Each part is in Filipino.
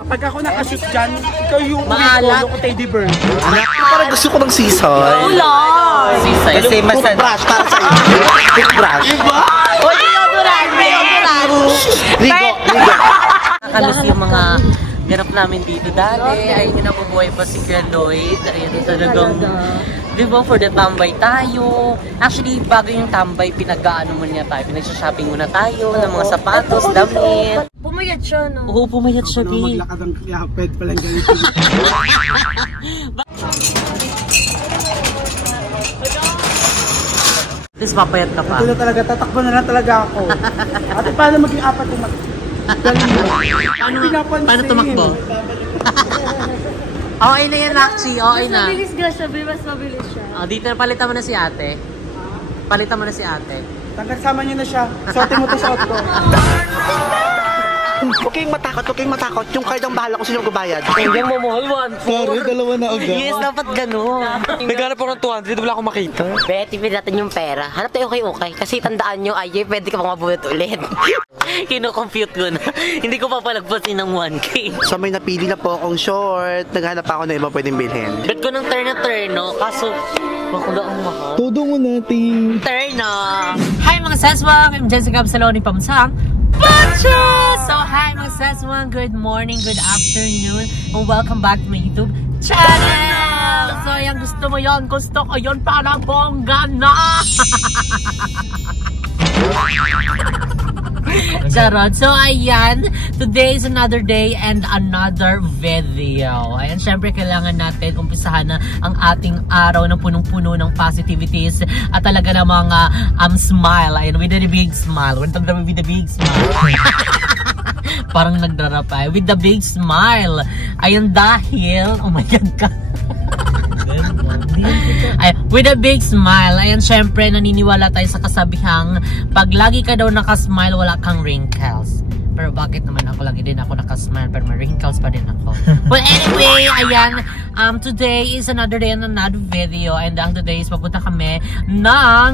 Kapag ako nakashoot dyan, ikaw yung uwi ko teddy bear. Anak, parang gusto ko ng sisay. Wala! Sisay. Kasi mas toothbrush para sa'yo. Toothbrush. Diba? O, deodorant! Ligo. Nakalos yung mga ganap namin dito dati. Ayun yung nabubuhay pa si Kuya Lloyd. Ayun yung talagang, di ba, for the tambay tayo. Actually, bago yung tambay, pinag-ano muna tayo. Pinag-shopping muna tayo ng mga sapatos, damit. Pumayat siya, no? Oo, pumayat siya din. Maglakad ang yaped palang ganito. Tapos papayat ka pa. Ito na talaga, tatakbo na lang talaga ako. Ate, paano maging apat yung Paano tumakbo? Okay na yan, Lakchi. Okay na. Mas mabilis ka siya, mas mabilis siya. Dito na palitan mo na si ate. Palitan mo na si ate. Nagsama niyo na siya. Suotin mo to suot ko. Huwag kayong matakot. Yung card ang bahala kung sino magbabayad. Hindi mo mahal, 1-4. Sorry, dalawa na agad. Yes, dapat gano'n. Naghanap ako ng 200, wala akong makita. Be, tipid natin yung pera. Hanap tayo okay. Kasi tandaan nyo, ay, pwede ka pang mabunot ulit. Kino-compute ko na. Hindi ko pa palagpasin ng 1K. So may napili na po akong short. Naghanap ako ng iba pwedeng bilhin. Bet ko ng turn, no? Kaso, bakula ang mahal. Todo mo natin. Turn, no? Hi mga saswang! I'm Jessica Absaloni Pamsang. Pacha! So, hi mga saswang! Good morning, good afternoon, and welcome back to my YouTube channel! So, yung gusto mo yon, gusto ko yon para bongga na! Charot. So, ayan. Today is another day and another video. Ayan, syempre kailangan natin umpisahan na ang ating araw na punong-puno ng positivities at talaga ng mga smile. Ayan, with a big smile. With the big smile. Parang nagdarapay. With the big smile. Ayun, dahil, oh my God ka. Ay, with a big smile. Ayan, syempre naniniwala tayo sa kasabihang pag lagi ka daw nakasmile, wala kang wrinkles. Pero bakit naman ako lagi din ako nakasmile pero may wrinkles pa din ako. Well, anyway, ayan, today is another day and another video, and ang today is papunta kami ng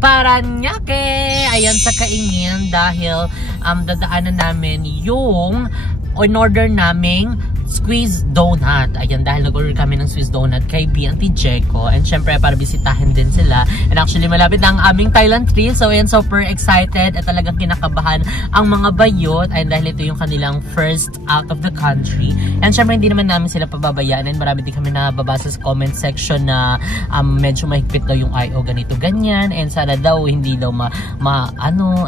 Paranaque. Ayan, sa Kaingin dahil dadaanan namin yung in-order naming squeeze donut. Ayan, dahil nag-order kami ng squeeze donut kay B&T Jeco. And syempre, para bisitahin din sila. And actually, malapit na ang aming Thailand trip. So, ayan, super excited at talagang kinakabahan ang mga bayot. And dahil ito yung kanilang first out of the country. And syempre, hindi naman namin sila pababayaan. And marami din kami nababasa sa comment section na medyo mahigpit daw yung IO, ganito, ganyan. And sana daw, hindi daw ma-offload,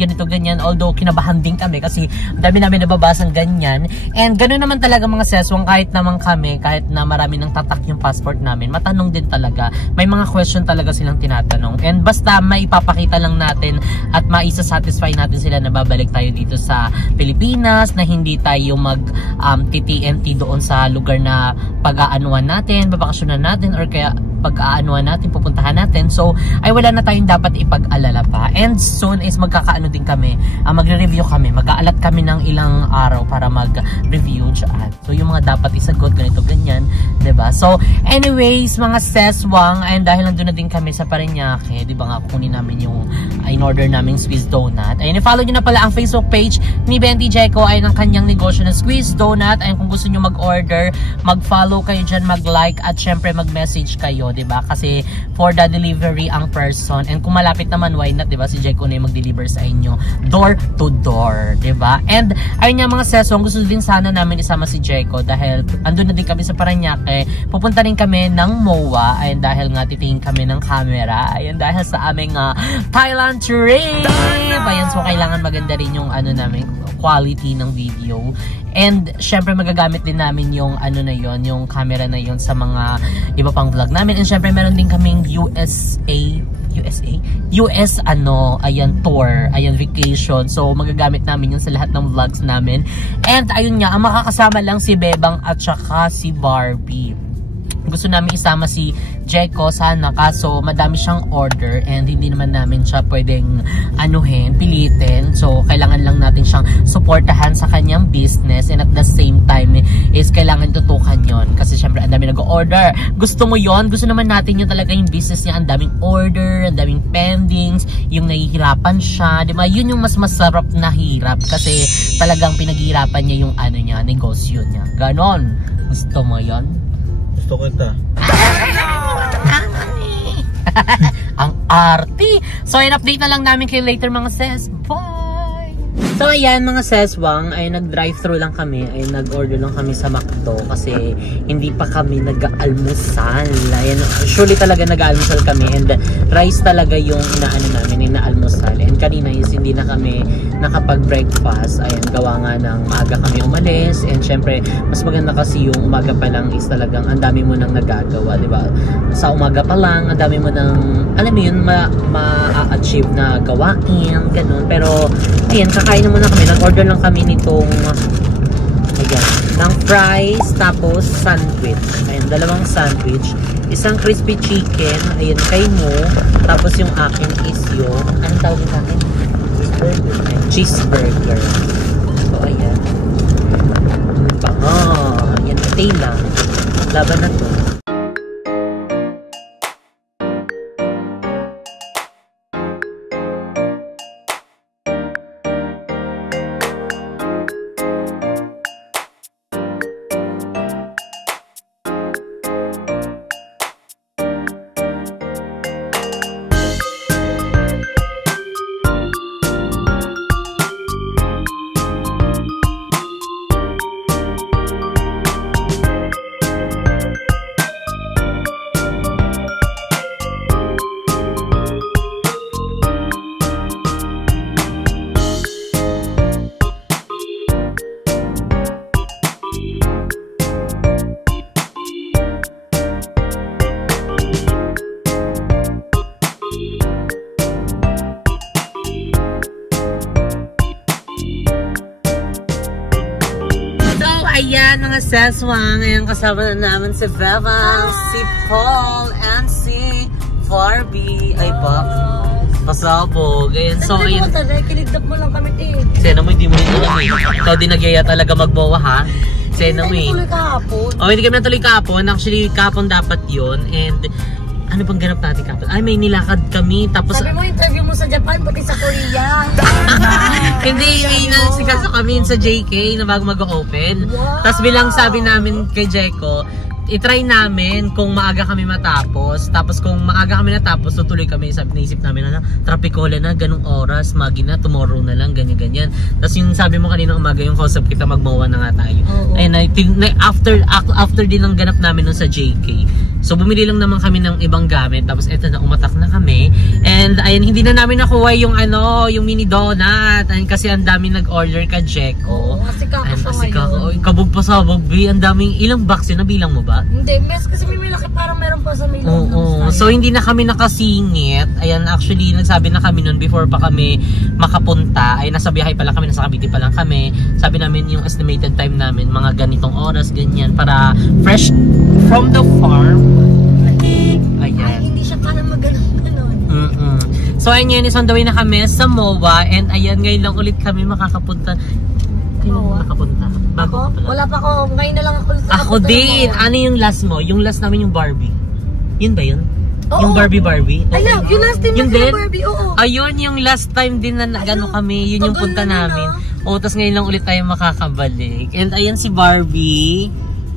ganito, ganyan. Although, kinabahan din kami kasi dami namin nababasang ganyan. And gano'n naman talaga mga seswang, kahit naman kami, kahit na marami nang tatak yung passport namin, matanong din talaga. May mga question talaga silang tinatanong. And basta maipapakita lang natin at maisa-satisfy natin sila na babalik tayo dito sa Pilipinas, na hindi tayo mag-TTNT doon sa lugar na pag-aanuan natin, babakasyonan natin, or kaya pag-aanuan natin, pupuntahan natin. So, ay wala na tayong dapat ipag-alala pa. And soon is magkakaano din kami, magre-review kami, mag-aalat kami ng ilang araw para mag-review dyan. So, yung mga dapat isagot, ganito, ganyan, diba? So, anyways, mga seswang, ayun, dahil nandun na din kami sa Paranaque, diba nga, kukunin namin yung in-order naming squeeze donut. Ayun, i-follow nyo na pala ang Facebook page ni B&T Jeco, ayun ang kanyang negosyo ng squeeze donut. Ayun, kung gusto nyo mag-order, mag-follow kayo dyan, mag-like, at syempre mag-message kayo, diba? Kasi for the delivery ang person, and kung malapit naman, why not, diba? Si Jeco na yung mag-deliver sa inyo door to door, diba? And ayun nga mga sesong, gusto din sana namin isama si Jeco dahil andun na din kami sa Paranaque. Pupunta rin kami ng MOA, ayun, dahil nga titingin kami ng camera, ayun, dahil sa aming Thailand trip. Ayun, so kailangan maganda rin yung namin, quality ng video. And syempre magagamit din namin yung yung camera na yon sa mga iba pang vlog namin. And syempre meron din kaming US ayan, tour, ayan, vacation. So magagamit namin yun sa lahat ng vlogs namin. And ayun nga, ang makakasama lang si Bebang at saka si Barbie. Gusto namin isama si Jeco sana, kaso madami siyang order and hindi naman namin siya pwedeng pilitin. So kailangan lang natin siyang suportahan sa kanyang business, and at the same time is kailangan tutukan yon kasi syempre ang dami nag-order. Gusto mo yon? Gusto naman natin yung talaga yung business niya, ang daming order, ang daming pendings, yung nahihirapan siya, di ba? Yun yung mas masarap na hirap kasi talagang pinaghihirapan niya yung ano niya, negosyo niya. Ganon. Gusto mo yon? Gusto ko ito. Ang arty. So, in-update na lang namin kayo later mga sis. Bye! So, ayan mga seswang, ay nag-drive-thru lang kami, ay nag-order lang kami sa McDo kasi hindi pa kami nag-aalmusal. Ayan, surely talaga nag-aalmusal kami and rice talaga yung inaalmusal. And kanina is hindi na kami nakapag-breakfast. Ayan, gawa nga ng maaga kami umalis and syempre, mas maganda kasi yung umaga pa lang is talagang ang dami mo nang nagagawa, di ba? Sa umaga pa lang, ang dami mo nang, alam mo yun, ma-achieve na gawain, ganun. Pero, ayan, kakain na muna kami. Nag-order lang kami nitong ayan, ng fries tapos sandwich. Ayan, dalawang sandwich. Isang crispy chicken. Ayan, kay mo. Tapos yung akin is yung anong tawag sa akin? Cheeseburger. Ayan, cheeseburger. So, ayan. Bango. Ayan, patay lang. Laban na to. Ayan mga seswang, ngayon kasama na namin si Beva, si Paul, and si Barbie. Ay ba? Pasabog. Ayan, so ayan. Kinigdap mo lang kami, Tin. Sena mo, hindi mo rin alam eh. Ikaw din nagyaya talaga magbawa ha. Sena mo eh. Hindi tuloy kahapon. Oh, hindi kami natuloy kahapon. Actually, kahapon dapat yun. And ano bang ganap natin kapag? Ay, may nilakad kami. Tapos Sabi mo, interview mo sa Japan, pati sa Korea. hindi, may nasikasa kami sa JK na bago mag-open. Wow. Tapos bilang sabi namin kay Jeko, itry namin kung maaga kami matapos. Tapos kung maaga kami natapos, tutuloy kami. Sabi, naisip namin na, trapikola na, ganung oras, magi na, tomorrow na lang, ganyan-ganyan. Tapos yung sabi mo kanina umaga, yung kausap kita, magmawa na nga tayo. Ayun, after din ang ganap namin nun sa JK. So bumili lang naman kami ng ibang gamit. Tapos eto na, umatak na kami. And ayun, hindi na namin nakuha yung yung mini donut. Ayun, kasi ang dami nag-order ka, Jeko. Kasi kakasya ngayon. Kabog pa sa B. Ang daming, ilang box yun? Nabilang mo ba? Hindi, mes kasi may malaki parang meron pa sa Milan. Oo. So hindi na kami nakasingit. Ayan, actually nagsabi na kami noon before pa kami makapunta. Ay nasa biyahe pa lang kami, nasa Cavite pa lang kami. Sabi namin yung estimated time namin, mga ganitong oras, ganyan, para fresh from the farm. Ayan. Ay, hindi siya parang maganon. So ayan, is on the way na kami sa MOA. And ayan, ngayon lang ulit kami makakapunta. Kailan makapunta? Bago Ako? pa pala. Wala pa ako. Ngayon na lang ako. Ako din. Ano yung last mo? Yung last namin yung Barbie. Yun ba yun? Oo. Yung Barbie? Ayun, yung last time Yung na din? Barbie, oo. Ayun, yung last time din na gano kami. Yun yung tagal punta na namin. O, tas ngayon lang ulit tayo makakabalik. And ayan si Barbie.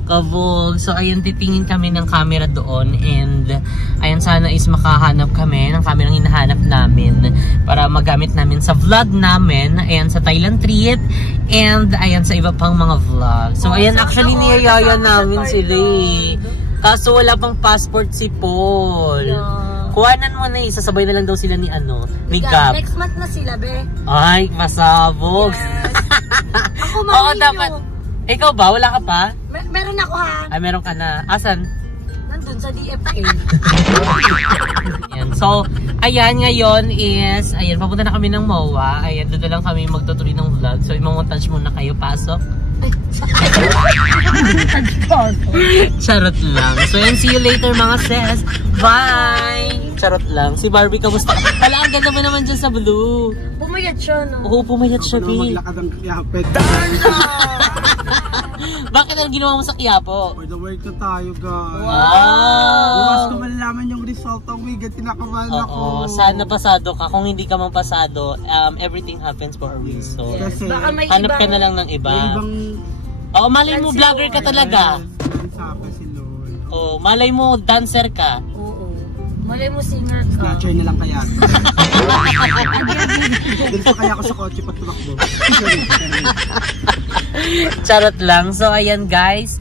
Kabog. So, ayan, titingin kami ng camera doon. And, ayan, sana is makahanap kami ng camera ng hinahanap namin para magamit namin sa vlog namin. Ayan, sa Thailand trip. And, ayan, sa iba pang mga vlog. So, ayan, actually, niyayaya namin sila eh. Kaso, wala pang passport si Paul. Kuhanan mo na eh. Sasabay na lang daw sila ni ni Gab. Next month na sila, be. Ay, masabog. Yes. Ako, Oo, dapat. Ikaw ba? Wala ka pa? Meron ako ha. Ay, meron ka na. Asan? Nandun sa DFA. Ayan. So, ayan, ngayon is, ayan, papunta na kami ng MOA. Ayan, doon na lang kami magtutuloy ng vlog. So, imamontage muna kayo. Pasok. Charot lang. So, ayan, see you later mga sis. Bye! Charot lang. Si Barbie, kamusta? Wala, ang ganda mo naman dyan sa blue. Pumayat siya, no? Oo, pumayat siya, Ano babe. maglakad ang yapit. Bakit ang ginawa mo sa Quiapo? For the work na tayo, guys. Wow! Bukas ko malalaman yung result ng weekend. Tinakabahan ako. Oo, sana pasado ka. Kung hindi ka man pasado, everything happens for a reason. Kasi, Baka may Hanap ka ibang... na lang ng iba. yung ibang... Oo, malay mo, vlogger ka talaga. Sa akin si Lord. Oo, malay mo, dancer ka. Oo. Malay mo singer ka. Snatcher na lang kaya. Doon pa kaya ako sa kotse pag tumakbo. Charot lang. So, ayan guys.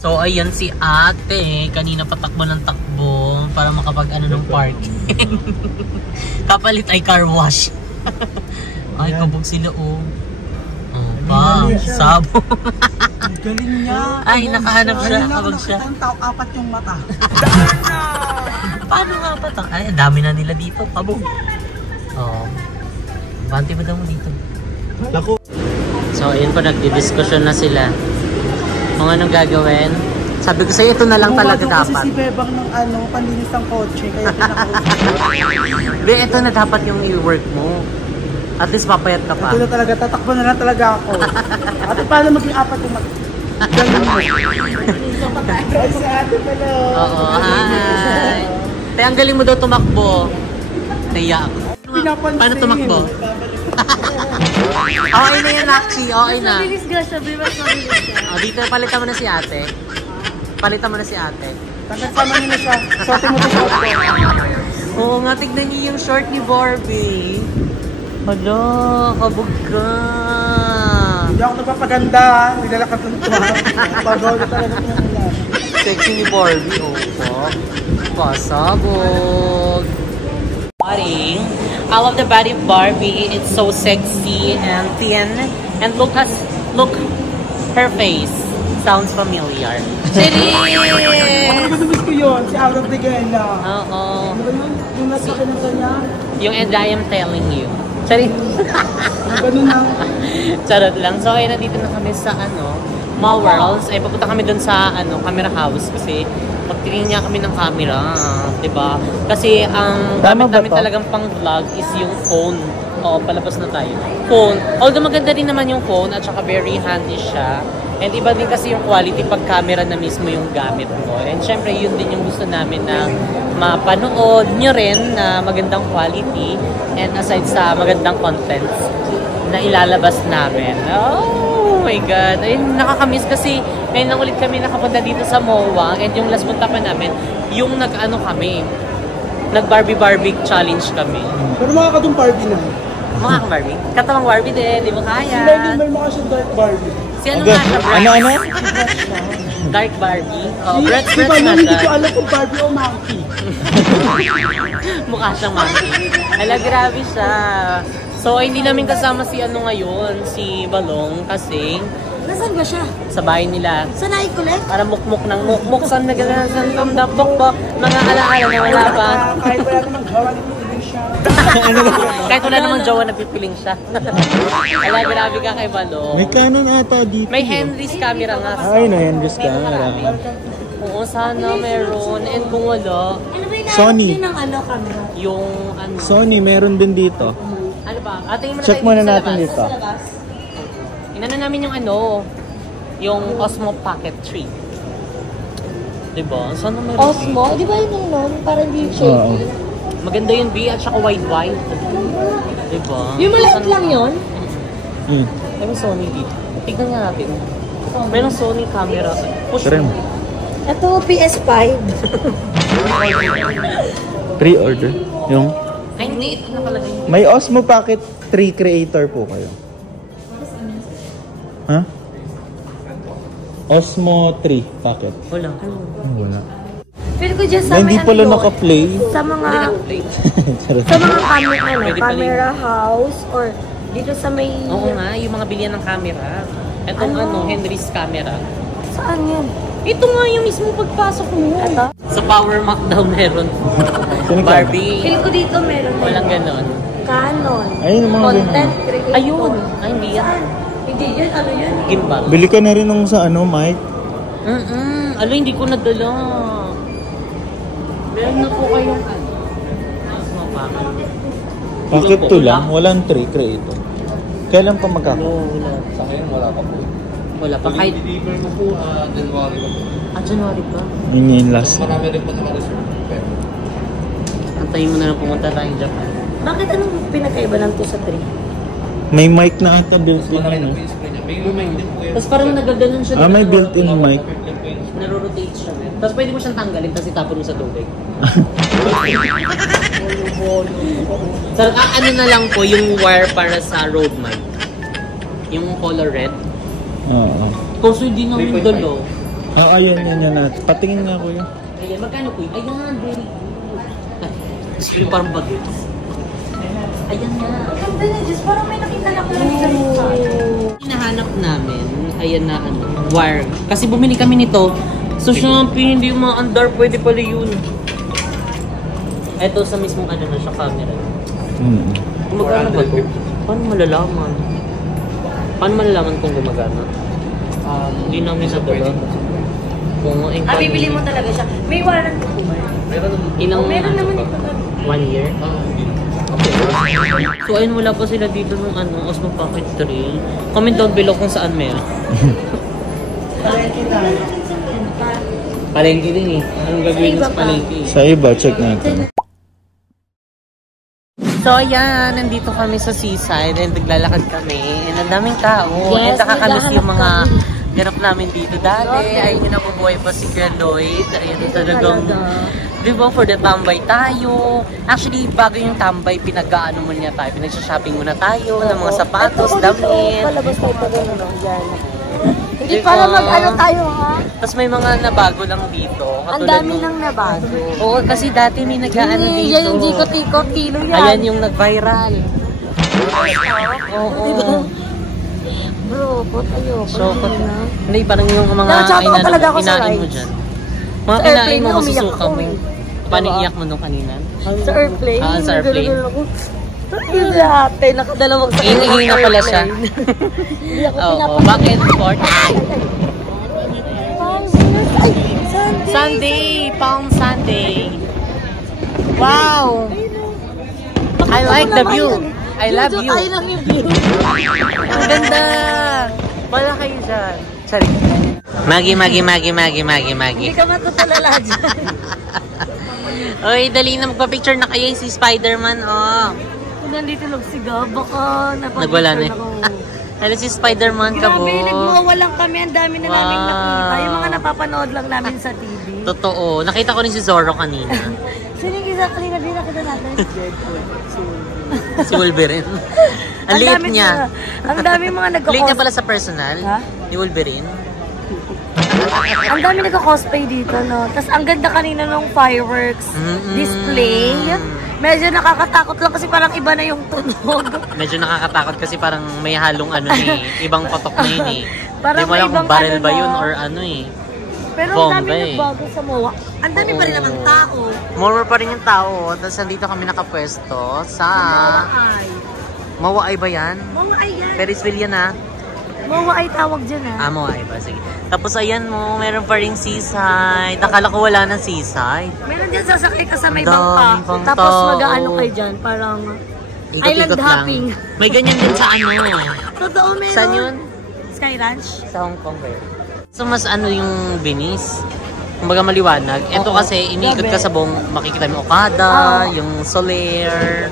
So, ayan si ate. Kanina patakbo ng takbo para makapag-ano ng parking. Kapalit ay car wash. Ay, kabog sila oh. Oh, pa, sabo. Ang galing niya. Ay, nakahanap siya. Kabog siya. Nakita ang tao, apat yung mata. Paano nga pa to? Ay, ang dami na nila dito. Kabog. Oh. Banti mo daw mo dito. So, ayun po, nagdi-discussion na sila. Kung anong gagawin. Sabi ko sa'yo, ito na lang talaga dapat. Kasi si Bebang ng panlinis ng kotse, kaya pinakausap. Be, ito na dapat yung i-work mo. At least papayat ka pa. Ito na talaga, tatakbo na lang talaga ako. Ate, paano maging apat yung mata? Galing mo. Ay, si ate pala. Oo, hi. Tay, ang galing mo daw tumakbo. Taya ako. Pinapansin. Paano tumakbo? Okay na yan, Nakchi. Okay na. Mabilis ka siya, mas mabilis ka. Oh, dito, palitan mo na si ate. Palitan mo na si ate. Tagasama niyo na siya. Sote mo to short ko. Oo nga, tignan niyo yung short ni Barbie. Hala, kabog ka. Hindi ako napapaganda. Nilalakad ng tuwa. Pagaw na talaga nila. Sexy ni Barbie, oh. Pasabog. Body. I love the body of Barbie. It's so sexy and thin. And look her face. Sounds familiar. Chili! Gusto ko yun. Si Out of the Gala. Oo. Ano ba yun? Yung nasa kanata niya? Yung and I am telling you. Chari. Ganun na. Charot lang. So, ayun, nandito na kami sa Mall Worlds. Ay, papunta kami dun sa camera house kasi pagtingin niya kami ng camera, 'di ba? Kasi ang gamit namin talagang pang-vlog is yung phone. Oo, palabas na tayo. Phone. Although maganda rin naman yung phone at saka very handy siya. And iba din kasi yung quality pag camera na mismo yung gamit mo. And syempre, yun din yung gusto namin na mapanood nyo rin na magandang quality and aside sa magandang contents na ilalabas namin. Oh my God. Ayun, nakakamiss kasi ngayon lang ulit kami nakapunta dito sa MOA and yung last punta pa namin, yung kami, nag-Barbie challenge kami. Pero makakatong Barbie na. Mga kang Barbie? Katawang Barbie din, di mo Si kaya. Barbie, may mukha siyang dark Barbie. Si ano nga siya, Brett? Ano? Dark Barbie? Oh, Brett Di ba na hindi siya. ko alam kung Barbie o Monkey. Mukha siyang monkey. Hala, grabe siya. So, hindi namin kasama si ngayon, si Balong, kasi Nasaan ba siya? sa bahay nila. Saan naikulit? Para mukmuk ng mukmuk, saan nagalasan kong dapok ba? Mga alaala na wala pa. Kahit wala namang gawa, nagpipiling siya. Kahit wala namang jowa, nagpipiling siya. Hala, grabe ka kay Balong. May Canon ata dito. May Henry's camera nga. Ay, no, Henry's camera. Oo, sana meron. And kung wala, Ano ba yung Sony. yun ng camera? yung Sony, meron din dito. ano ba? Ating muna Check tayo muna sa natin labas. dito. Inano namin yung yung Osmo Pocket 3. Diba? Sana meron Osmo? Di ba yun yung nun? Parang hindi Oo. shaky. Maganda yung B at saka wide. Diba? Yung maliit lang yun? May Sony dito. Tignan nga natin. Mayroong Sony camera. Push Trim. mo. Ito, PS5. Pre-order. Yung Ay, hindi. Ito nakalagay. may Osmo Pocket 3 creator po kayo. Ha? Osmo 3, bakit? Wala. Wala. Feel ko dyan sa Hindi may pala ano, naka-play. sa mga Charot. Pwede pala camera house or dito sa may... Oo nga, yung mga bilihan ng camera. Itong Henry's camera. Saan yan? Ito nga yung mismo pagpasok mo. Ito? Sa Power Mac daw meron. Sino ka? Barbie. Feel ko dito meron. Walang ganon. Canon. Ayun, yung mga Content creator. Ayun. Ay, hindi yan. Saan? Hindi yan. Ano yan? Gimbal. Bili ka na rin nung sa mic. Alo, hindi ko nadala. Meron na po kayong Bakit to lang? Walang 3 creator. Kailan pa magkakaroon? Wala. Sa ngayon, wala pa po. Wala pa. Kahit... deliver ko po, January pa po. January pa? Yun yung last. Marami rin po naka-reserve. Antayin mo na lang pumunta tayong Japan. Bakit anong pinakaiba ng 2 sa 3? May mic na ata built-in. Malaki No? ng display niya. May remind din po yun. Tapos parang nagaganon siya. May built-in mic. Naro-rotate siya. Tapos pwede mo siyang tanggalin tapos itapon mo sa tubig. So, ano na lang po yung wire para sa road mic. Yung color red. Oo. Kasi hindi namin dalo. Ayun natin. Patingin nga ko yun. Ayan, magkano po yun? Ayan, very good. Ay, parang bagets. Ayan nga. Ganda na, Diyos. Parang may nakita na ko lang sa Hinahanap namin, ayan na wire. Kasi bumili kami nito. So, Shopee, hindi yung mga andar, pwede pala yun. Ito sa mismong na siya, camera. Gumagana ba ito? Paano malalaman? Paano malalaman kung gumagana? Hindi namin nadala. bibili mo talaga siya. May warranty po ba? Ilang Meron naman ito. 1 year? So ayun, wala pa sila dito nung Osmo Pocket 3. Comment down below kung saan meron. Palengke din eh. Anong gagawin mo sa palengke? Sa iba, check natin. So ayan, nandito kami sa seaside and naglalakad kami. And ang daming tao. Yes, and nakakamiss yung mga naghahanap ganap namin dito dati. Ayun yung nabubuhay pa si Kuya Lloyd. Ayun talagang, di ba, for the tambay tayo. Actually, bago yung tambay, pinag-ano muna tayo. Pinag-shopping muna tayo ng mga sapatos, damit. Palabas tayo pa gano'n. Yan. Hindi Diba? para mag-ano tayo ha? Tapos may mga nabago lang dito. Ang dami nang nabago. Oo, kasi dati may nag-ano dito. Yan yung dikot-ikot kilo yan. Ayan yung nag-viral. Oo. Diba? Bro, pot ayoko. So, hindi, parang yung mga Nagsama ko talaga ako sa kinain mo rides. dyan. Mga Sa kinain airplane mo, na umiyak masusuka ako mo. eh. Paano iyak mo nung kanina? Sa airplane? Sa airplane. Yung lahat eh, nakadalawang sa Iingi na pala siya. Hindi ako Oo, pinapakita. bakit sport? Ay, Sunday! Palm Sunday! Wow! I like the view. I love you. I love you view. Ang ganda! Wala kayo dyan. Sorry. Magi. Hindi ka matutulala dyan. Oy, dali na magpa-picture na kayo si Spider-Man, oh. Nandito lang si Gab, baka Nagwala na eh. Ano si Spider-Man ka po? Grabe, nagmawalan kami. Ang dami na namin Wow. nakita. Yung mga napapanood lang namin sa TV. Totoo. Nakita ko rin si Zorro kanina. Sino yung isa kanina din nakita natin? Si Wolverine. Ang liit niya. Ang dami mga Liit niya nagko-cosplay. pala sa personal. Ha? Ni Wolverine. Ang dami nagko-cosplay dito, no? Tapos ang ganda kanina ng fireworks display. Medyo nakakatakot lang kasi parang iba na yung tunog. Medyo nakakatakot kasi parang may halong ibang patok na yun eh. Parang Di mo may alam kung ibang barrel ano ba na. yun or ano eh. Pero ang dami Bomba eh. nagbago sa MOA. Ang dami pa rin namang tao. More pa rin yung tao. Tapos nandito kami nakapwesto sa... Ay. Mawai ba yan? MOA yan. Ferris wheel yan ah. MOA ay tawag dyan ha. Mawai ba? Sige. Tapos ayan mo, meron pa rin seaside. Nakala ko wala ng seaside. Meron dyan sasakay ka sa may Daming bangka. pang Tapos tao. mag-aano kayo dyan. Parang island Ikot-ikot hopping. lang. May ganyan din sa ano. Totoo meron. Saan yun? Sky Ranch. Sa Hong Kong ba yun? So mas ano yung Venice? Kumbaga maliwanag. Ito kasi iniikot ka sa buong, makikita mo Okada, yung Soler.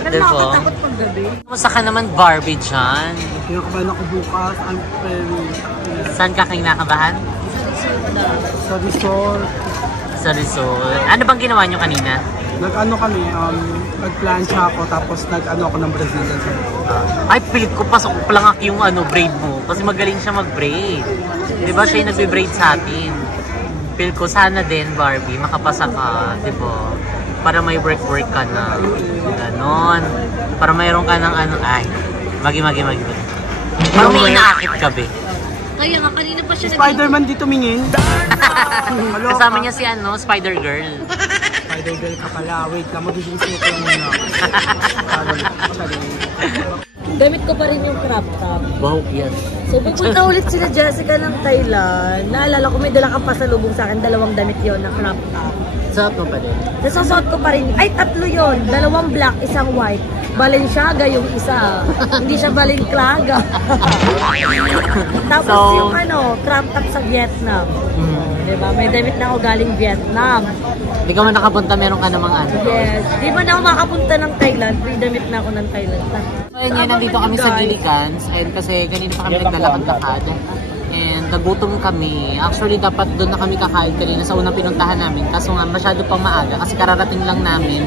Pero Diba? nakakatakot pag gabi. Kumusta ka naman Barbie dyan? Kinakabahan ako bukas. I'm very... Saan ka kinakabahan? Sa resort. Sa resort. Ano bang ginawa nyo kanina? Nag-ano kami, nag-plancha ako, tapos nag-ano ako ng Brazilian sa Ay, pilit ko pasok lang yung braid mo. Kasi magaling siya mag-braid. Di ba siya yung nagbe-braid sa atin? Feel ko sana din, Barbie, makapasa ka, di ba? Para may work-work ka na. Ganon. Para mayroon ka ng ano, ay, magi. Parang may inaakit ka, be. Kaya nga, kanina pa siya Spider-Man dito tumingin. Kasama niya si ano, Spider-Girl. Spider-Girl ka pala. Wait lang, mag-iisip ko muna. Gamit ko pa rin yung crop top. Wow, yes. So, pupunta ulit sila Jessica ng Thailand. Naalala ko, may dala kang pasalubong sa akin. 2 damit yon na crop top. Sarap mo pa din. Nasusuot ko pa rin. Ay, 3 yon. 2 black, 1 white. Balenciaga yung isa. Hindi siya Balenciaga. Tapos So, yung ano, crop top sa Vietnam. Diba? May damit na ako galing Vietnam. Hindi ka man nakapunta, meron ka namang ano. Yes. Di ba na ako makapunta ng Thailand? May damit na ako ng Thailand. So, yun, nandito kami sa Gilicans. And kasi kanina pa kami naglalakad-lakad. And nagutom kami. Actually, dapat doon na kami kakain kanina sa unang pinuntahan namin. Kaso nga, masyado pang maaga. Kasi kararating lang namin.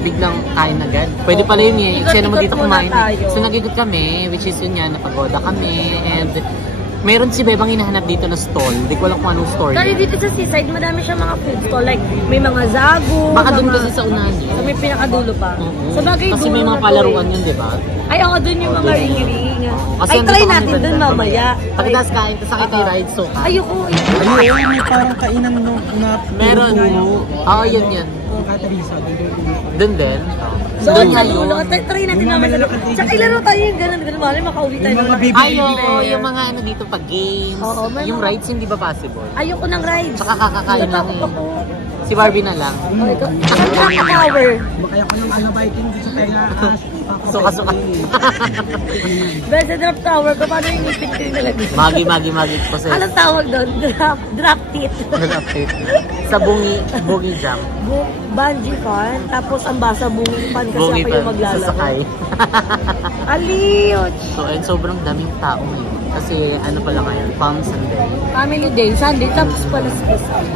Biglang kain agad. Pwede pala yun eh. Kasi naman dito kumain. So, nag-ikot kami. Which is yun yan. Napagoda kami. And meron si Bebang hinahanap dito na stall. Hindi ko alam kung anong store Kasi yun. dito sa seaside, madami siya mga food stall. Like, may mga zago. Baka doon kasi sa unahan niya. So, may pinakadulo pa. Sa bagay, Kasi dulo may na mga to palaruan eh. yun, di ba? Ay, ako doon yung mga ring-ring. Kasi Ay, andito try kami natin banda. doon mamaya. Pagkatapos kain, sakit tayo ride, so Ayoko. Ayun, may parang kainan na meron. Oo, yun yan. Katarisa. Doon din. Doon sa dulo. Try natin mamaya. Tsaka ilaro tayo yung gano'n. Malay, makauwi tayo. Yung mga ng- baby. Ay, oo, yung mga ano dito pag games. Oo, may Yung mga- rides hindi ba possible? Ayoko ng rides. Tsaka kakakain lang Natakot eh. ako. Si Barbie na lang. Oh, ito. Ang drop tower. Kaya ko yung ano biking dito sa pera. Suka-suka. Dahil sa drop tower ko, paano yung ipit ko yung nalagay? Magi po sa Anong tawag doon? Drop teeth. update. Sa bungi jump. Bungee fan, tapos ang basa bungi fan kasi Bungi ako pa, yung maglalaro. sasakay. Aliw! So, and sobrang daming tao ngayon. Kasi ano pala ngayon, Palm Sunday. Family day, Sunday, tapos pala sa SM.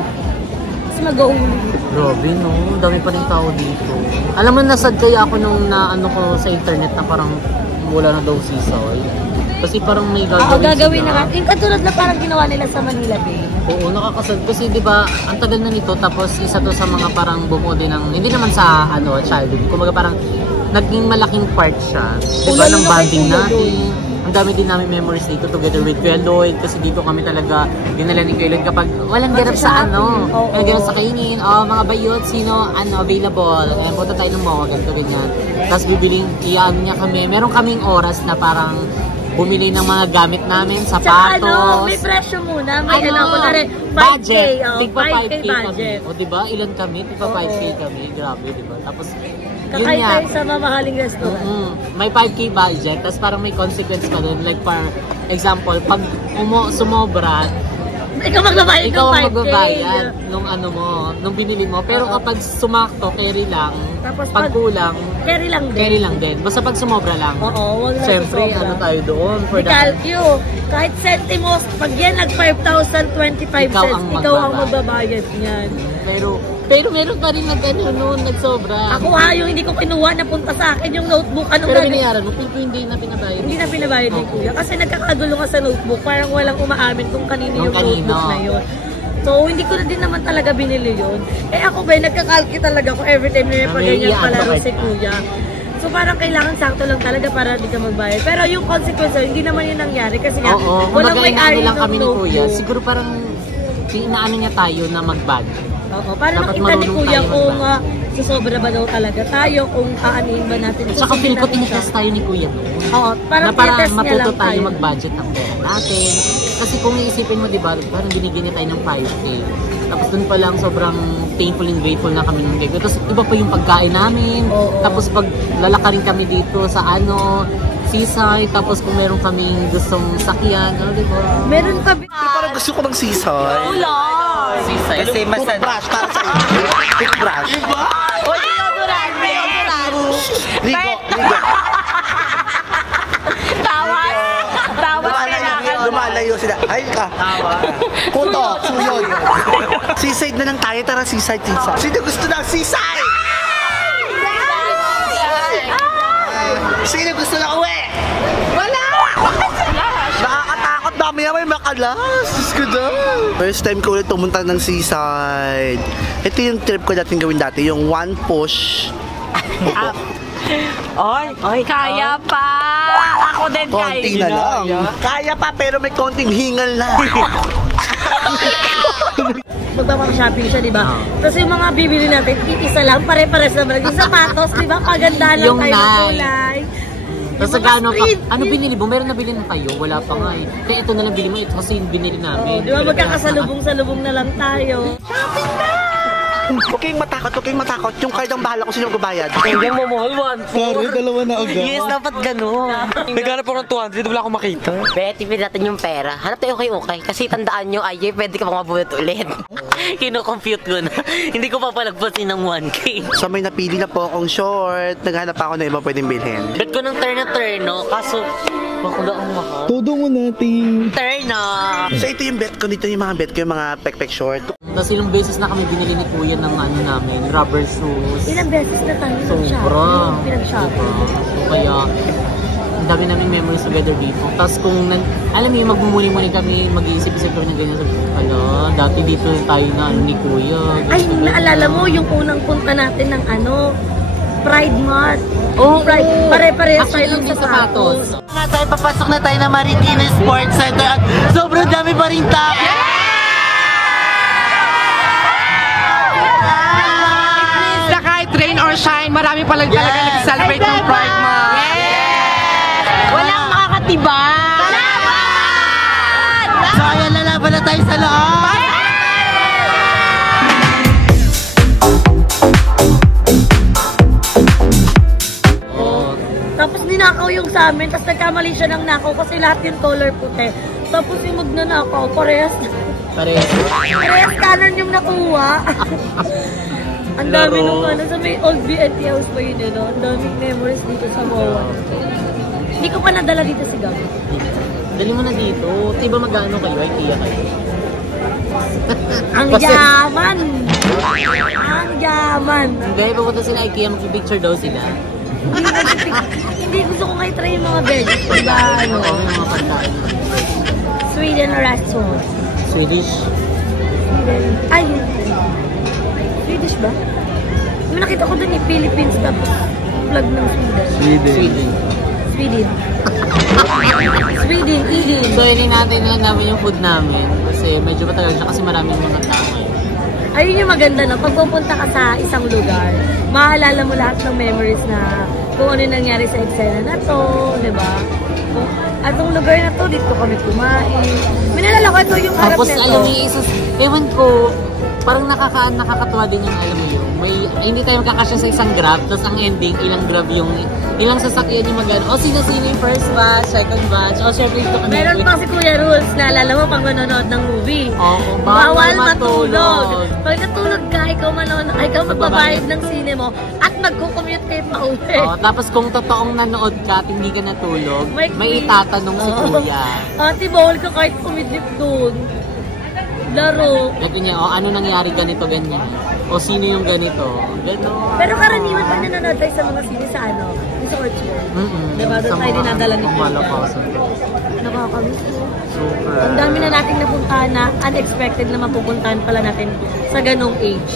Tapos mag-uuli. Grabe no, dami pa rin tao dito. Alam mo, nasad kaya ako nung naano ko sa internet na parang wala na daw si Soy. Kasi parang may Gagawin sila. na nga. Yung katulad na parang ginawa nila sa Manila Day. Oo, nakakasad. Kasi di ba ang tagal na nito, tapos isa to sa mga parang bumuo din ng, hindi naman sa ano, childhood. Kumbaga parang naging malaking part siya. Di ba, ng bonding natin. Ang dami din namin memories dito together with Kuya Lloyd. Kasi dito kami talaga dinala ni Kuya Lloyd kapag walang ganap sa ano. Oo. Walang ganap sa kainin. Mga bayot, sino available. Punta tayo ng mall, ganito ganyan. Tapos bibiling, iyan niya kami. Meron kaming oras na parang bumili ng mga gamit namin, Tsaka sapatos. ano, may presyo muna. May ano, kunwari, 5K. Tigpa 5K kami. budget. O diba, ilan kami? Tigpa 5K kami. Grabe, diba? Tapos, yun Kakain nga. tayo sa mamahaling restaurant. May 5K budget, tapos parang may consequence ka dun. Like, for example, pag sumobra, Ikaw magbabayad ng 5K. ikaw ang magbabayad nung ano mo, nung binili mo. Pero kapag sumakto, carry lang. Tapos Pag kulang, carry lang din. carry lang din. Basta pag sumobra lang. Oo, wag lang Siyempre, sobra. ano tayo doon? For the Calcio. Kahit centimos, pag yan nag 5,025 Ikaw cents, ang ikaw ang magbabayad. magbabayad niyan. Pero meron pa rin noon, nagsobra. Ako ha, yung hindi ko kinuha, napunta sa akin yung notebook. Anong Pero gagawin? binayaran mo, pero hindi na pinabayad. Hindi na pinabayad ni Kuya. Kasi nagkakagulo nga sa notebook. Parang walang umaamin kung kanino Yung yung kanino. notebook na yun. So, hindi ko na din naman talaga binili yun. Eh ako ba, nagkakalki talaga ako every time na may paganyan palaro si Kuya. So, parang kailangan sakto lang talaga para hindi ka magbayad. Pero yung consequence, hindi naman yun nangyari. Kasi nga, Oo, walang kumbaga may-ari inaano lang ng kami ni Kuya. notebook. Siguro parang inaano niya tayo na mag-budget. Oo, para Dapat makita ni marunong Kuya tayo kung mag-budget. susobra ba daw talaga tayo, kung aanihin ba natin. Tsaka Kung feel ko natin siya. tinitest tayo ni Kuya. Oo, parang Na para tinetest niya matuto lang tayo mag-budget ng pera natin. Kasi kung iisipin mo, di ba, parang binigyan niya tayo ng 5K. Tapos dun pa lang sobrang thankful and grateful na kami ng Kuya. Tapos iba pa yung pagkain namin. Oo. Tapos pag lalakarin kami dito sa seaside. Tapos kung meron kaming gustong sakyan, di ba? Meron pa. Parang gusto ko ng sisay. Seaside. Kasi mas Toothbrush para sa iyo. Toothbrush. Diba? Ligo. Lumalayo sila. Ay ka. Kuto. Suyon. Seaside na lang tayo. Tara seaside. Sino gusto ng seaside? Sino gusto na uwi? Wala! Nakakatakot ba mamaya may makalas. Diyos ko dyan. First time ko ulit pumunta ng seaside. Ito yung trip ko dating gawin dati, yung one push. Oy, kaya pa! Ako din Konti na lang. Kaya pa pero may konting hingal na. Magpapaka-shopping siya, di ba? Tapos yung mga bibili natin, isa lang, pare-pares naman. Yung sapatos, di ba? Paganda lang Yung tayo ng nine. kulay. Tapos sa gano'n pa, ano binili mo? Meron na bilhin na kayo? Wala pa nga eh. Kaya ito na lang bili mo, ito kasi yung binili namin. Di ba? Magkakasalubong-salubong na lang tayo. Huwag kayong matakot. Yung card ang bahala kung sino magbabayad. Hindi mo mahal, 1-4. Sorry, dalawa na agad. Yes, dapat gano'n. Naghanap ako ng 200, wala akong makita. Tipid natin yung pera. Hanap tayo okay. Kasi tandaan nyo, ay, pwede ka pang mabunot ulit. Kino-compute ko na. Hindi ko pa palagpasin ng 1K. So may napili na po akong short. Naghanap ako ng iba pwedeng bilhin. Bet ko ng turn na turn, no? Kaso, bakula ang mahal. Todo mo natin. Turn na! So ito yung bet ko. Dito yung mga bet ko, yung mga pek-pek short. Tapos ilang beses na kami binili ni Kuya ng ano namin, rubber shoes. Ilang beses na tayo Sobra. pinag-shopping. So kaya, ang dami namin memories together dito. Tapos kung, alam mo yung magmumuli-muli kami, mag-iisip-isip kami ng ganyan. Ala, dati dito tayo na ano ni Kuya. Ay, naalala mo yung unang punta natin ng Pride Mart. Oh, Pride. Pare-parehas tayo ng may sapatos. Nga tayo, papasok na tayo ng Marikina Sports Center at sobrang dami pa rin tao. Na kahit rain or shine, marami pa lang talaga nag-celebrate ng Pride Month. Walang makakatibay! So ayan, lalaban na tayo sa loob. Tapos ninakaw yung sa amin, tapos nagkamali siya ng nakaw kasi lahat yung color puti. Tapos yung magnanakaw, parehas kanan yung nakuha. Ang dami nung sa may old BNT house pa yun, ang daming memories dito sa MOA. Hindi ko pa nadala dito si Gabi. Dali mo na dito. Di ba mag-ano kayo? IKEA kayo? Ang yaman! Ang yaman! Hindi, pupunta sila IKEA, mag-picture daw sila. Hindi gusto ko nga i-try yung mga veggies. Diba, Oo, yung mga pagkain. Sweden restaurant. Swedish. Ay, Swedish ba? Yung nakita ko dun Philippines tapos flag ng Sweden. Sweden, Eden. So, hindi natin lang namin yung food namin. Kasi medyo matagal siya kasi maraming mga tao. Ayun yung maganda, no? Pag pupunta ka sa isang lugar, maalala mo lahat ng memories na kung ano yung nangyari sa eksena na to, di ba? At yung lugar na to, dito kami kumain. Minalala ko, ito yung harap Tapos, na to. alam mo, ewan ko, parang nakakatuwa din yung alam mo yun. Hindi tayo magkakasya sa isang grab, tapos ang ending, ilang grab yung, ilang sasakyan yung magano. O sino-sino yung first batch, second batch, o syempre ito kanina. Meron pa si Kuya Rules, naalala mo pag manonood ng movie. Oo, Bawal matulog. Pag natulog ka, ikaw magbabayad ng sine mo at magkukommute kayo pa uwi. Tapos kung totoong nanood ka at hindi ka natulog, may itatanong si Kuya. Ate, bawal ka kahit kumidlip doon. Laro. Lagi niya, ano nangyari ganito, ganyan. O sino yung ganito. Gano'n. Pero karaniwan pag nanonood tayo sa mga sine sa resort yun. Diba? Doon tayo dinadala ni Kuya. Nakakamiss mo. Super. Ang dami na nating napuntahan na unexpected na mapupuntahan pala natin sa ganong age.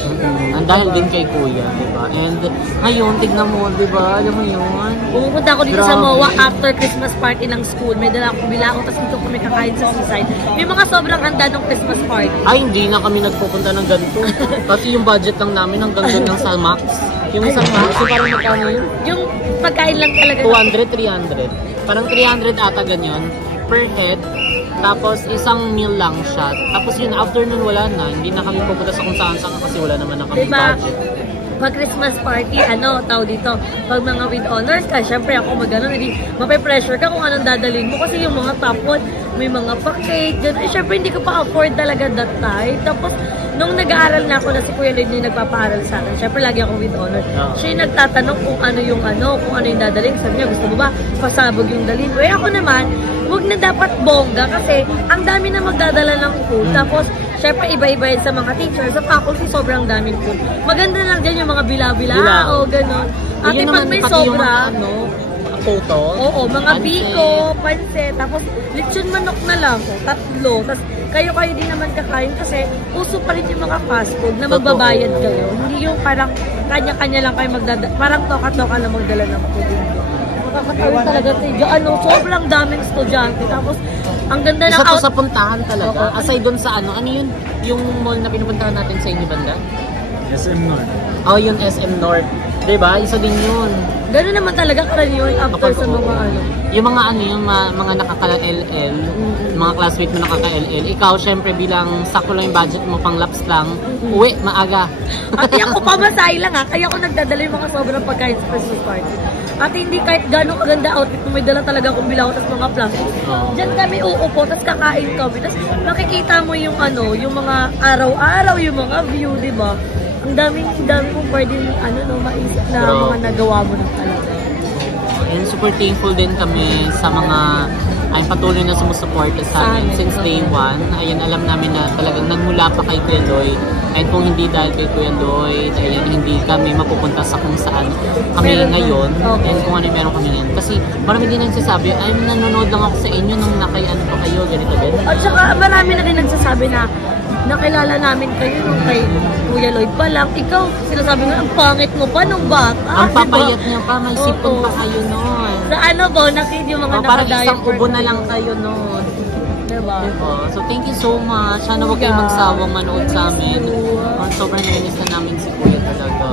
Ang dahil din kay Kuya, di ba? And ngayon, tignan mo, di ba? Alam mo yun? Pumupunta ako dito sa MOA after Christmas party ng school. May dala akong bilao, tapos dito kami kakain sa seaside. May mga sobrang handa ng Christmas party. Ay, hindi na kami nagpupunta ng ganito. Kasi yung budget lang namin hanggang doon lang sa max. Yung isang max, yung parang magkano yun? Yung pagkain lang talaga. 200, 300. Parang 300 ata ganyan per head. Tapos isang meal lang siya. Tapos yun, after nun wala na. Hindi na kami pupunta sa kung saan kasi wala naman na kami Diba? budget. Pag Christmas party, tao dito, pag mga with honors ka, syempre ako magano, hindi mape-pressure ka kung anong dadalhin mo kasi yung mga top one, may mga pa-cake, gano'n. Syempre hindi ko pa afford talaga that time. Tapos, nung nag-aaral na ako na si Kuya Lloyd yung nagpapaaral sa akin, syempre lagi ako with honors. Siya yung nagtatanong kung ano yung dadalhin. Sabi niya, gusto mo ba pasabog yung dalhin mo? Ako naman, huwag na dapat bongga kasi ang dami na magdadala ng food. Tapos, syempre iba-iba yun sa mga teachers. Sa faculty, sobrang daming food. Maganda lang dyan yung mga bila-bila o gano'n. At Yun pag naman, may pati yung sobra, mga puto? Oo, mga Pansit. biko, pansit, tapos lechon manok na lang, 3. Tapos kayo din naman kakain kasi uso pa rin yung mga fast food na magbabayad kayo. Hindi yung parang kanya-kanya lang kayo parang toka-toka lang magdala ng food. Makakatawin talaga tayo. Sobrang daming estudyante. Tapos, ang ganda ng Isa to sa puntahan talaga. Aside dun sa ano yun? Yung mall na pinupuntahan natin sa inyo banda? SM North. Oh, yung SM North. Diba? Isa din yun. Gano'n naman talaga karaniwan after sa mga ano. Yung mga mga nakaka-LL, mga classmate mo nakaka-LL, ikaw syempre bilang sakto lang yung budget mo, pang laps lang, uwi, maaga. At yan ko pamasahe lang kaya ko nagdadala yung mga sobrang pagkain sa Christmas party. At hindi kahit gano'ng kaganda outfit mo, may dala talaga akong bilaw at mga plastic. Diyan kami uupo, tapos kakain kami, tapos makikita mo yung yung mga araw-araw, yung mga view, di ba? Ang dami mong pwedeng maisip na mga nagawa mo na talaga. And super thankful din kami sa mga patuloy na sumusuporta sa amin since day 1. Ayan, alam namin na talagang nagmula pa kay Kuya Lloyd. And kung hindi dahil kay Kuya Lloyd, ayan, hindi kami mapupunta sa kung saan kami ngayon. And kung ano meron kami ngayon. Kasi marami din nagsasabi, ay nanonood lang ako sa inyo nung nakay-ano pa kayo, ganito. At saka marami na din nagsasabi na nakilala namin kayo nung kay Kuya Lloyd pa lang. Ikaw, sinasabi nga, ang pangit mo pa nung bata. Ang papayat niya pa, may sipon pa kayo noon. Sa Bonakid, yung mga parang isang ubo na lang kayo noon. Diba? So, thank you so much. Sana huwag kayong magsawang manood sa amin. Sobrang naminis na namin si Kuya talaga.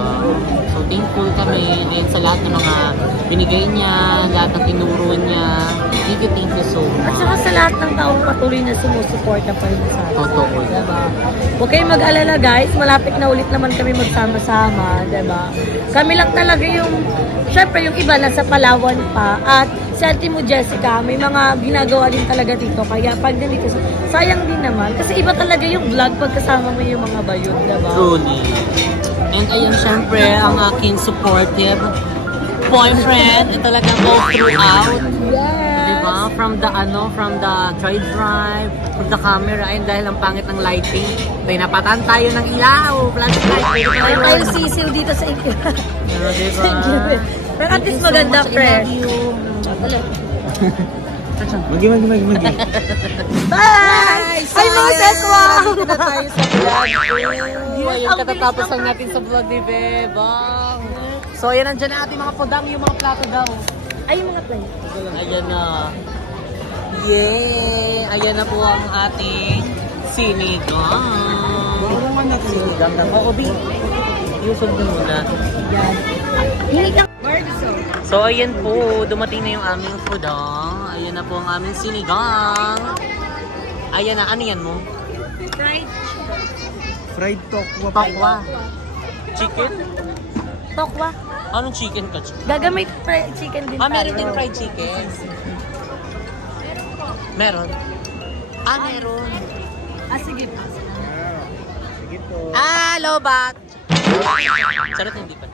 So, thankful kami sa lahat ng mga binigay niya, lahat ng tinuro niya. Thank you so much. At saka sa lahat ng taong patuloy na sumusuporta pa rin sa atin. Totoo. Diba? Huwag kayong mag-alala guys, malapit na ulit naman kami magsama-sama. Diba? Kami lang talaga yung, syempre yung iba nasa Palawan pa. At si Auntie mo Jessica, may mga ginagawa din talaga dito. Kaya pag nandito, sayang din naman. Kasi iba talaga yung vlog pagkasama mo yung mga bayot. Diba? Truly. And ayun, syempre, ang aking supportive boyfriend, talagang go throughout. Yes! Diba? From the drive, from the camera, ayun, dahil ang pangit ng lighting. Napatan tayo ng ilaw, flashlight. Ay, tayo sisiw dito sa inyo. Diba? Pero at least maganda, friend. Magi. Bye! Ay, mga seswa! Na tayo sa vlog. Ayun, katatapos lang natin sa vlog ni Bebang. So, ayan, nandiyan na ating mga podang, yung mga plato daw. Ay, mga play. Ayan na. Yay! Ayan na po ang ating sinigang. Sinigang ng OOB. Yusog din muna. Yan. Hilig ng So, ayan po. Dumating na yung aming podang. Ayan na po ang aming sinigang. Ayan na. Ano yan mo? Fried tokwa. Tokwa. Chicken? Tokwa. Anong chicken ka? Gagamit chicken din tayo. Meron din fried chicken. Meron? Meron. Sige pa. Lobat! Sarap hindi pa.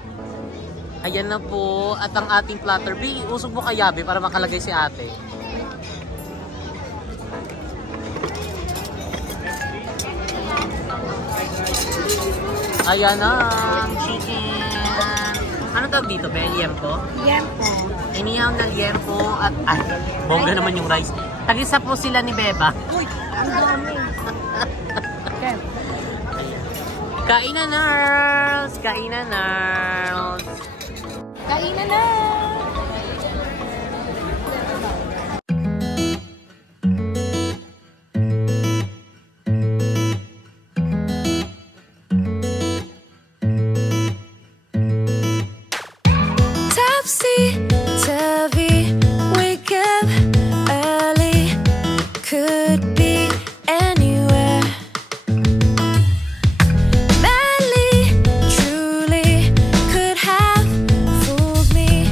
Ayan na po. At ang ating platter. Bi, usog mo kayabe para makalagay si ate. Ayan na. Chicken. Ano tawag dito, Be? Liempo? Liempo. Inihaw na liempo at bongga naman yung rice. Tag-isa po sila ni Beba. Uy, ang dami. Okay. Kainan, Nerls! Kainan, Nerls! Kainan na! Topsy-turvy, wake up early, could be anywhere. Madly, truly, could have fooled me.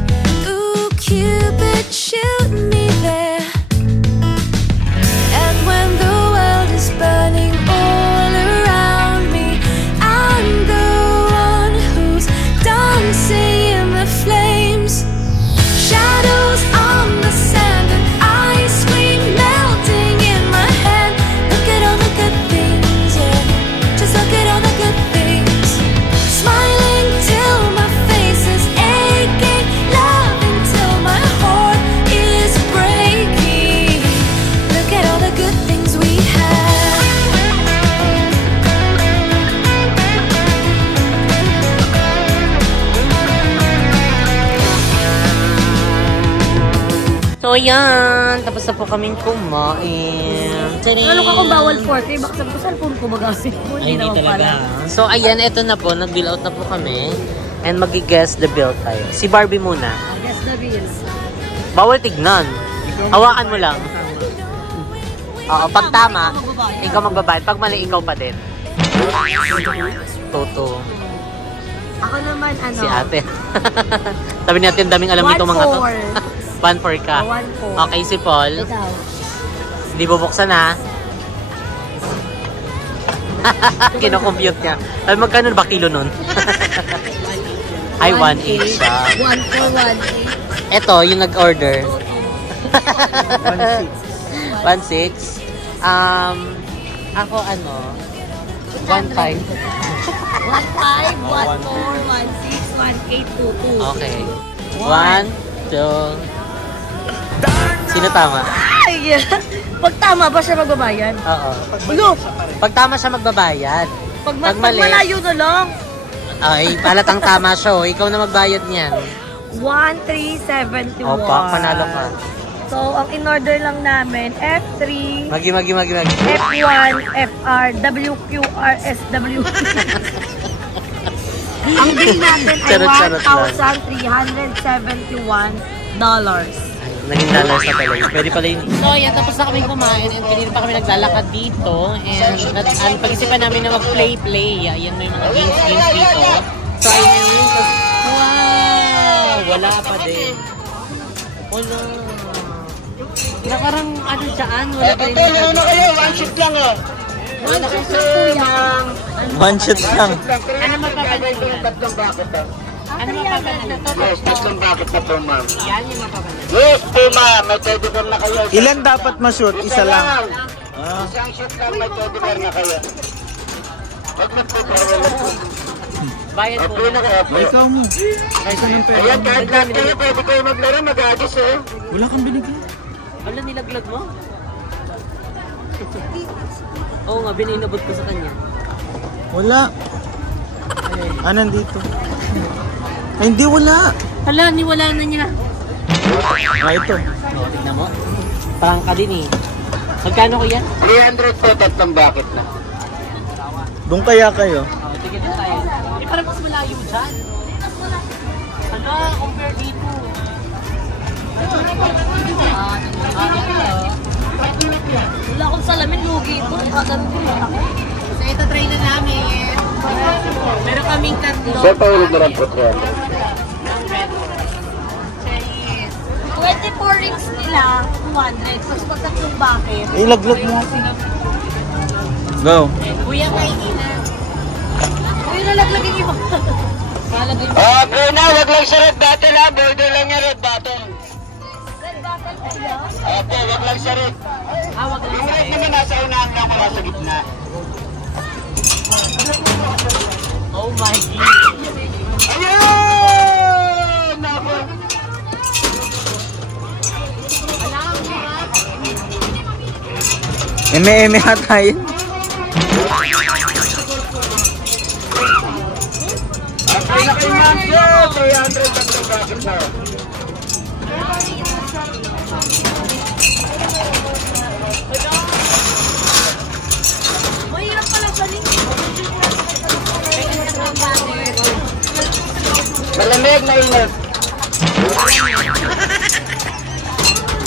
So, yan. Tapos na po kaming kumain. Ano ka kung bawal 4K? Baka sabi ko, cellphone ko magamit mo. Hindi naman pala. So, ayan, eto na po. Nag-bill out na po kami. And mag-guess the bill tayo. Si Barbie muna. Guess the bill. Bawal tignan. Hawakan mo lang. Oo, pag tama, ikaw magbabayad. Pag mali, ikaw pa din. Toto. Ako naman, ano? Si ate. Sabi natin, daming alam nito mga to. 1-4 ka. 1-4. Okay, si Paul. Ikaw. Hindi bubuksan ha. Kino-compute niya. Sabi, magkano ba kilo nun? Ay, 1.8 siya. 1-4, 1-8. Ito, yung nag-order. 1.6. Ako ano? 1.5. 1-5, 1-4, 1-6, 1-8, 2-2. Okay. 1, 2. Sino tama? Ay! Pag tama ba siya magbabayad? Oo. Ulo! Pag tama siya magbabayad. Pag malayo na lang. Ay, palatang tama siya. Oh. Ikaw na magbayad niyan. 1-3-71. Opa, panalo ka. So, ang in-order lang namin, F3, Magi. F1, FR, WQR, SW. Ang bill natin ay $1,371. Naging dollars na pala yun. Pwede pala yun. So, yan. Tapos na kami kumain. And kanina pa kami naglalakad dito. And pag-isipan namin na mag-play. Ayan mo yung mga games dito. So, ayan yun. Wow! Wala pa din. Wala. Nakarang ano dyan? Wala pa rin. Ano kayo? One shot lang oh. One shot lang. Ano mapapanood? Tatlong bakit ah? Ano mapapanood? Yes, tatlong bakit na po ma'am. Yan yung mapapanood. Yes po ma'am, may teddy bear na kayo. Ilan dapat ma-shoot? Isa lang. Isang shot lang, may teddy bear na kayo. Huwag na po, wala po. Bayad po. Opo na kayo po. Ikaw mo. Ayan, kahit lahat kayo, pwede kayo maglaro, mag-agis eh. Wala kang binigyan. Wala, nilaglag mo? Oo nga, bininabot ko sa kanya. Wala. Ah, nandito. Ay, hindi wala. Hala, niwala na niya. Ah, ito. Oo, tignan mo. Parang ka din eh. Magkano ko yan? 300 po, tatlong bakit na. Doon kaya kayo? Oo, tignan din tayo. Eh, parang mas malayo dyan. Hala, compare dito. Wala akong salamin, lugi ito. So, ito try na namin. Meron kaming tatlo. Sir, pahulog na lang po 300. 24 rings nila, 200. Tapos pag tatlong bakit. Ilaglag mo. Go. Kuya, kainin na. Uy, nalaglag yung iba. Okay na, wag lang sa red button ha. Border lang yung red button. Red button tayo. Opo, wag lang sa red. Yung red naman nasa unahan lang ako nasa gitna. Oh my God. Ayun! Nako. Eme-eme hata yun. Okay na kayo ma'am, sir. 300 tatlong bakit na. Mahirap pala sa link. Malamig na init.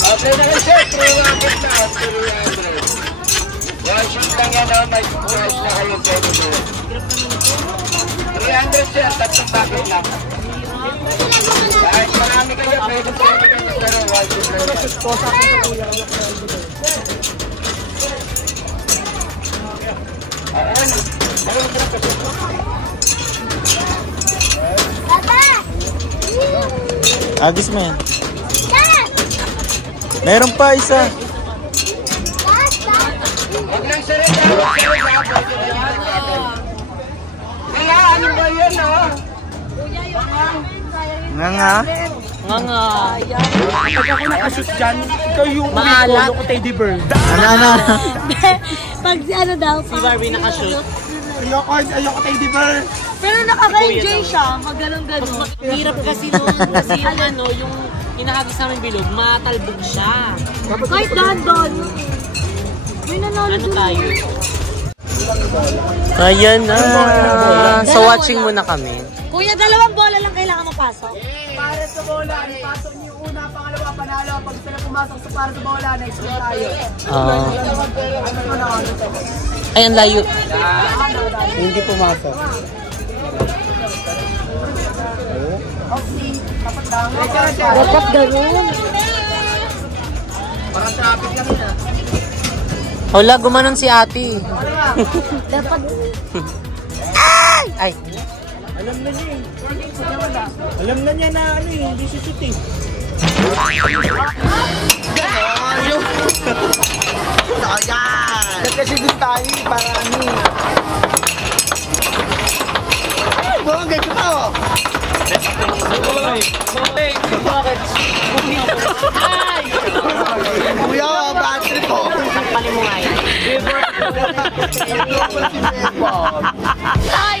Okay na kayo sir, 300 na. 300. One shot lang yan, may price na kayo pwede doon. 300 sir, tatlong bakit lang. Kahit marami kayo, pwede kayo pero one shot lang yan. Ayun, ayun ka na kasi. Agis mo yan. Meron pa isa. Huwag lang sa red, wala, ano ba yan ah? Nga nga. Nga nga. Pag ako nakashoot dyan, ikaw yung Maalat. ko teddy bear. Ano? Pag ano daw, Si Barbie nakashoot. Ayoko teddy bear. pero nakaka-enjoy siya, mag-ganon-ganon. Hirap kasi nun. Kasi yung ano, yung hinahagis namin bilog, matalbog siya. Kahit dahan-dahan. May nanalo Ano dun. tayo? Ayan na. So watching muna kami. Kuya, 2 bola lang kailangan mapasok. Para sa bola, ipasok niyo yung una, pangalawa, panalo. Pag sila pumasok sa para sa bola, next one tayo. Ayan, layo. Hindi pumasok. Dapat ganun. Parang traffic lang yun. Hola, gumanon si ate. Dapat. Ay. Alam na niya eh. Alam na niya na ano eh, hindi si Suti. Ayan! Kasi din tayo para ano eh. Ay, buwag ganyan ka oh! Kuya, bad trip po! Takpalin mo nga yan. Ay!